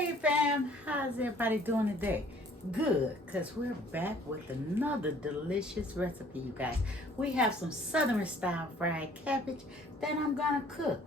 Hey fam, how's everybody doing today? Good, because we're back with another delicious recipe, you guys. We have some southern style fried cabbage that I'm gonna cook.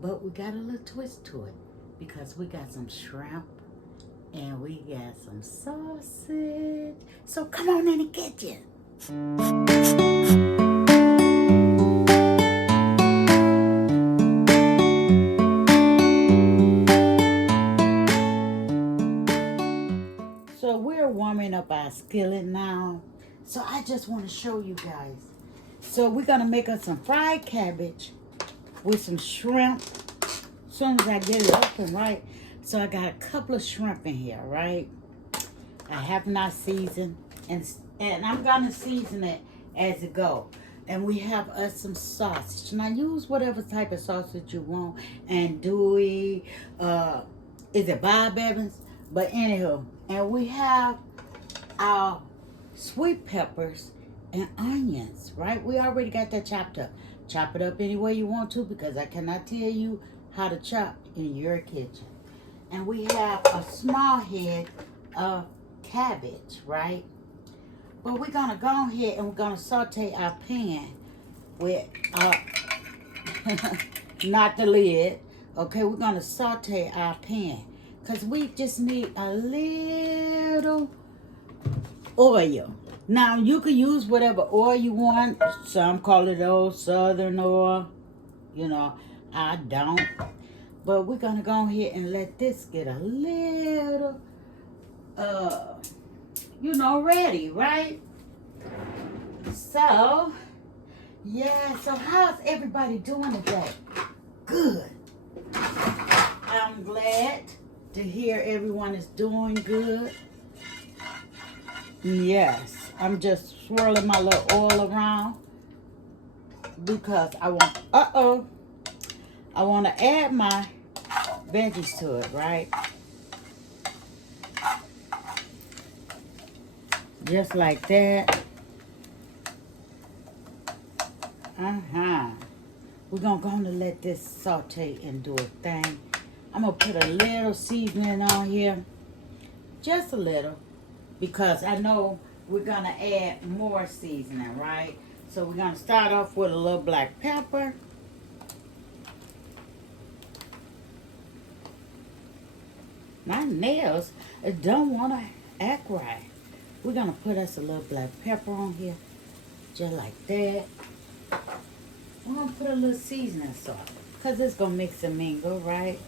But we got a little twist to it because we got some shrimp and we got some sausage. So come on in the kitchen. So we're warming up our skillet now. So I just want to show you guys. So we're going to make us some fried cabbage with some shrimp. As soon as I get it open, right? So I got a couple of shrimp in here, right? I have not seasoned. And I'm going to season it as it goes. And we have us some sausage. Now use whatever type of sausage you want. Andouille, is it Bob Evans? But anywho, and we have our sweet peppers and onions, right? We already got that chopped up. Chop it up any way you want to because I cannot tell you how to chop in your kitchen. And we have a small head of cabbage, right? But we're going to go ahead and we're going to saute our pan with, not the lid. Okay, we're going to saute our pan. Because we just need a little oil. Now, you can use whatever oil you want. Some call it old southern oil. You know, I don't. But we're going to go ahead and let this get a little, ready, right? So, yeah. So, how's everybody doing today? Good. I'm glad to hear everyone is doing good. Yes, I'm just swirling my little oil around because I want to add my veggies to it, right? Just like that. We're going to let this saute and do a thing. I'm going to put a little seasoning on here. Just a little. Because I know we're going to add more seasoning, right? So we're going to start off with a little black pepper. My nails don't want to act right. We're going to put us a little black pepper on here. Just like that. We're going to put a little seasoning salt. Because it's going to mix and mingle, right?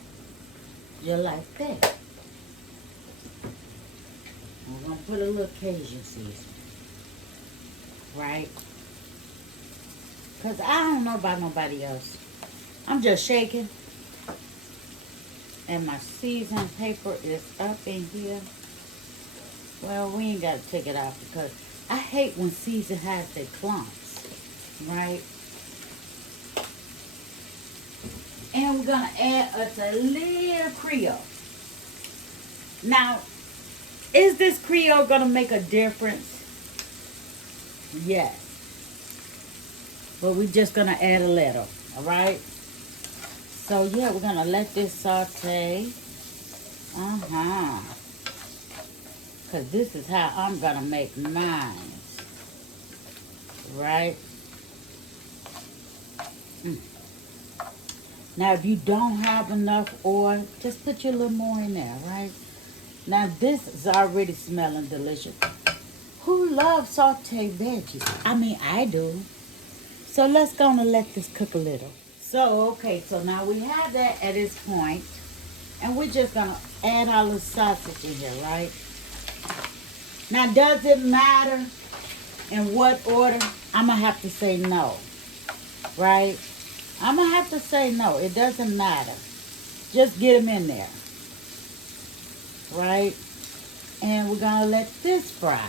Just like that. We're going to put a little Cajun seasoning. Right? Because I don't know about nobody else. I'm just shaking. And my seasoning paper is up in here. Well, we ain't got to take it out because I hate when season has the clumps. Right? And we're going to add us a little Creole. Now, is this Creole going to make a difference? Yes. But we're just going to add a little. All right? So, yeah, we're going to let this saute. Because this is how I'm going to make mine. Right? Now, if you don't have enough oil, just put your little more in there, right? Now, this is already smelling delicious. Who loves sauteed veggies? I mean, I do. So, let's go and let this cook a little. So, okay, so now we have that at this point. And we're just going to add our little sausage in here, right? Now, does it matter in what order? I'm going to have to say no, right? I'm going to have to say no. It doesn't matter. Just get them in there. Right? And we're going to let this fry.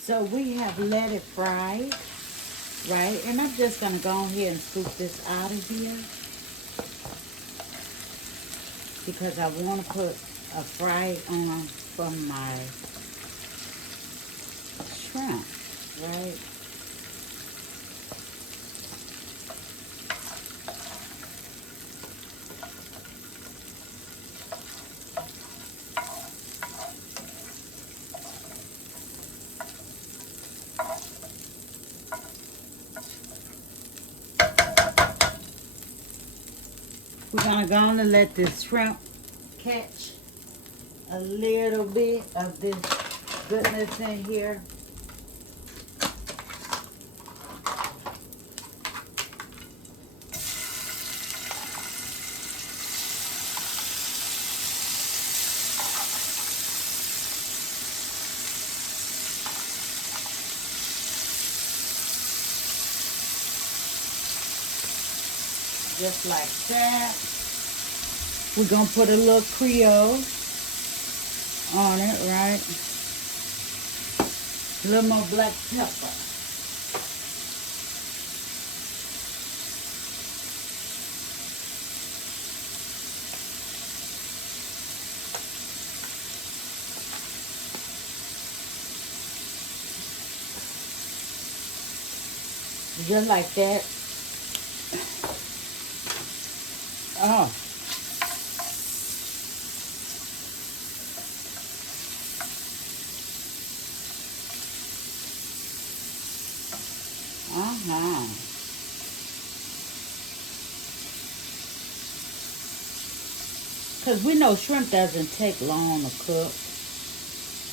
So we have let it fry. Right? And I'm just going to go ahead and scoop this out of here. Because I want to put a fry on from my shrimp. Right? We're gonna go on and let this shrimp catch a little bit of this goodness in here. Just like that. We're gonna put a little Creole on it, right? A little more black pepper. Just like that. Oh. Because we know shrimp doesn't take long to cook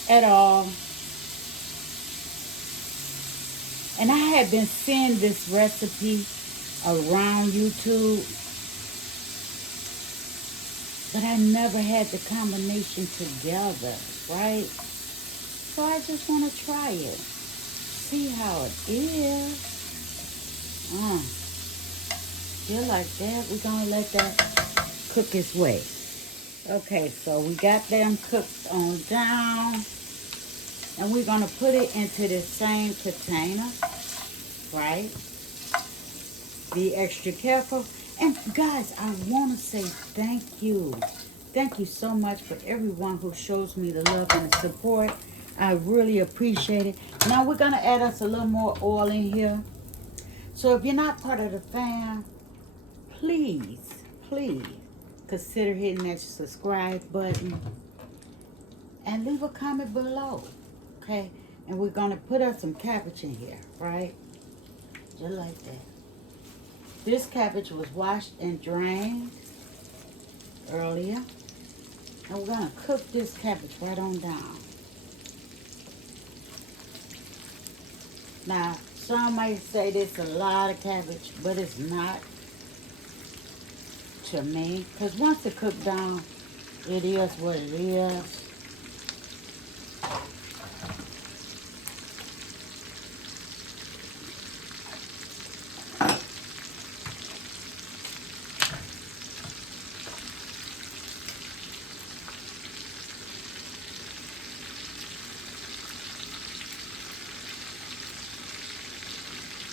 at all. And I had been seeing this recipe around YouTube, but I never had the combination together, right? So I just want to try it. See how it is. Just like that. We're going to let that cook its way. Okay, so we got them cooked on down. And we're going to put it into the same container, right? Be extra careful. And guys, I want to say thank you. Thank you so much for everyone who shows me the love and the support. I really appreciate it. Now we're going to add us a little more oil in here. So if you're not part of the fam, please consider hitting that subscribe button and leave a comment below. Okay, and we're going to put us some cabbage in here, right? Just like that. This cabbage was washed and drained earlier. And we're going to cook this cabbage right on down. Now, some might say this is a lot of cabbage, but it's not to me. Because once it cooked down, it is what it is.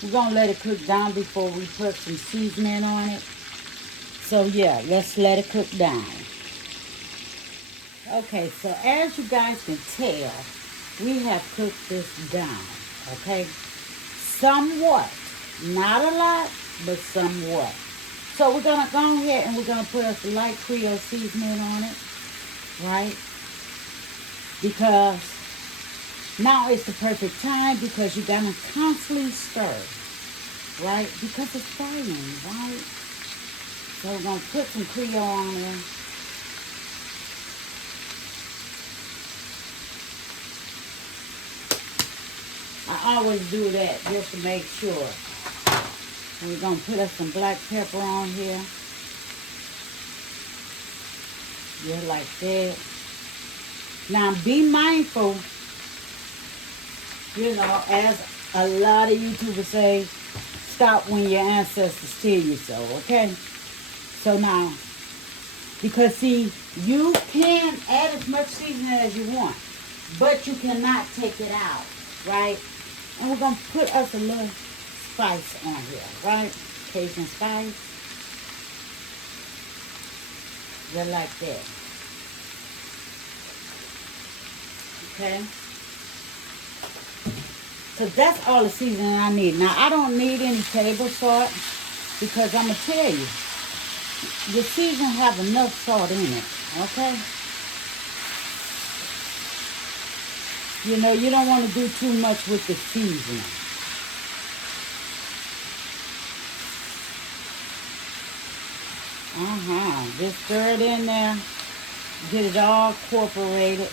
We're going to let it cook down before we put some seasoning on it. So, yeah, let's let it cook down. Okay, so as you guys can tell, we have cooked this down, okay? Somewhat. Not a lot, but somewhat. So, we're going to go ahead and we're going to put us a light Creole seasoning on it, right? Because now is the perfect time because you're going to constantly stir, right? Because it's frying, right? So we're going to put some Creole on there. I always do that just to make sure. And we're going to put us some black pepper on here. Just like that. Now be mindful. You know, as a lot of YouTubers say, stop when your ancestors tell you so, okay? So now, because see, you can add as much seasoning as you want, but you cannot take it out, right? And we're going to put us a little spice on here, right? Cajun spice. Just like that. Okay? So that's all the seasoning I need. Now, I don't need any table salt because I'm going to tell you, the seasoning have enough salt in it, okay? You know, you don't want to do too much with the seasoning. Just stir it in there. Get it all incorporated.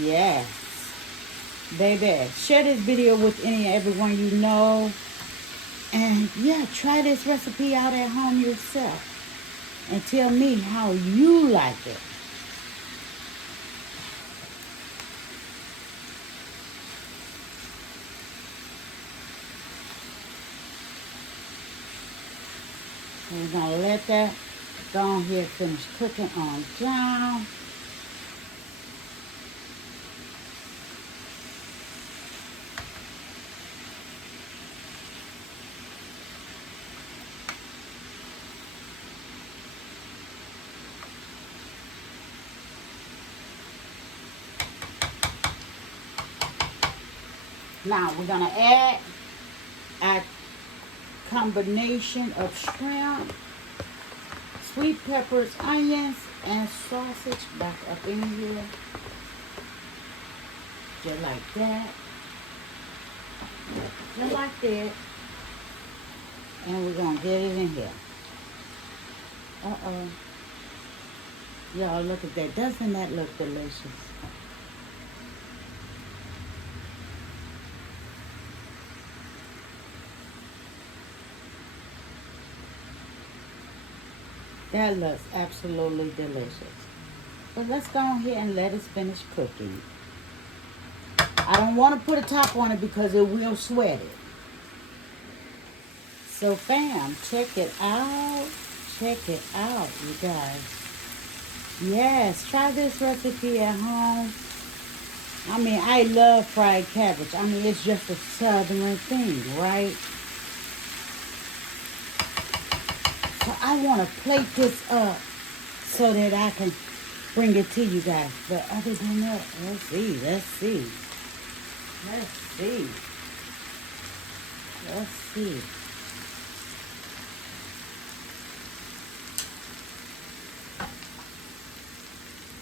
Yes. Baby, share this video with everyone you know. And yeah, try this recipe out at home yourself. And tell me how you like it. We're going to let that go ahead and finish cooking on down. Now we're going to add our combination of shrimp, sweet peppers, onions, and sausage back up in here. Just like that. Just like that. And we're going to get it in here. Y'all, look at that. Doesn't that look delicious? That looks absolutely delicious. But let's go ahead and let it finish cooking. I don't want to put a top on it because it will sweat it. So fam, check it out. Check it out, you guys. Yes, try this recipe at home. I mean, I love fried cabbage. I mean, it's just a southern thing, right? So I want to plate this up so that I can bring it to you guys. But other than that, let's see.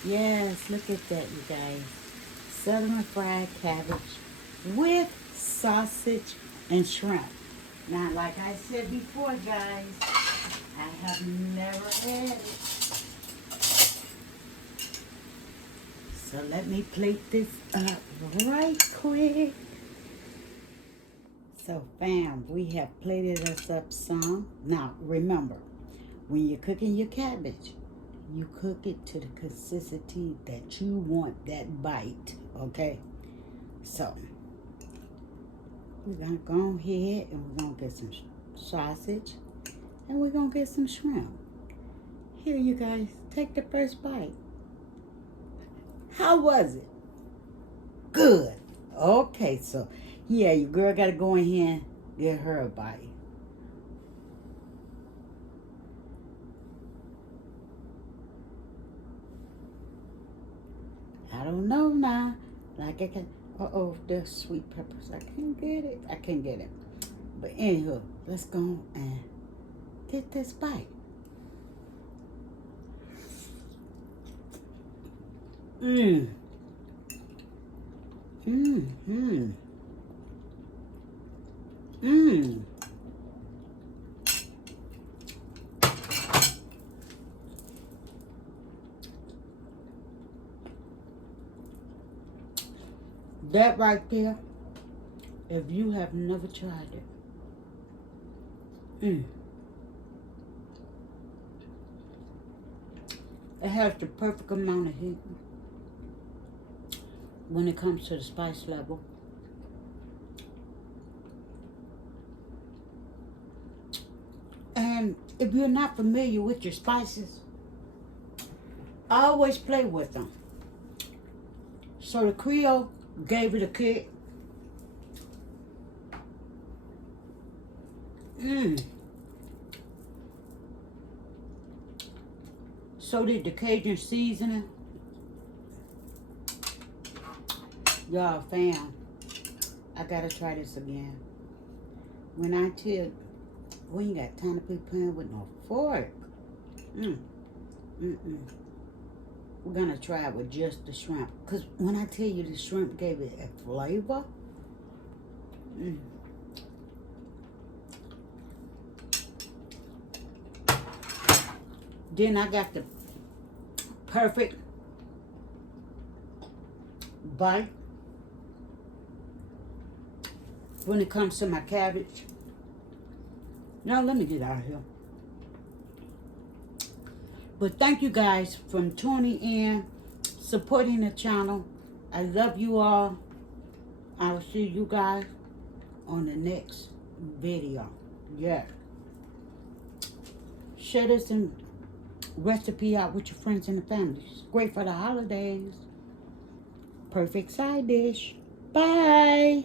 Yes, look at that, you guys. Southern fried cabbage with sausage and shrimp. Now, like I said before, guys, I have never had it. So let me plate this up right quick. So fam, we have plated us up some. Now remember, when you're cooking your cabbage, you cook it to the consistency that you want that bite, okay? So we're gonna go ahead and we're gonna get some sausage and we're gonna get some shrimp. Here, you guys, take the first bite. How was it? Good. Okay, so yeah, your girl gotta go in here and get her a bite. I don't know now. Like I can, there's sweet peppers. I can't get it. But anywho, let's go and get this bite. That right there, if you have never tried it, it has the perfect amount of heat when it comes to the spice level. And if you're not familiar with your spices, I always play with them. So the Creole gave it a kick. So did the Cajun seasoning. Y'all, fam, I gotta try this again. When I tell, we ain't got time to be playing with no fork. We're gonna try it with just the shrimp. Cause when I tell you the shrimp gave it a flavor, Mm. Then I got the perfect bite when it comes to my cabbage. Now let me get out of here. But thank you guys for tuning in, supporting the channel. I love you all. I will see you guys on the next video. Yeah. Share this recipe out with your friends and the family. It's great for the holidays. Perfect side dish. Bye.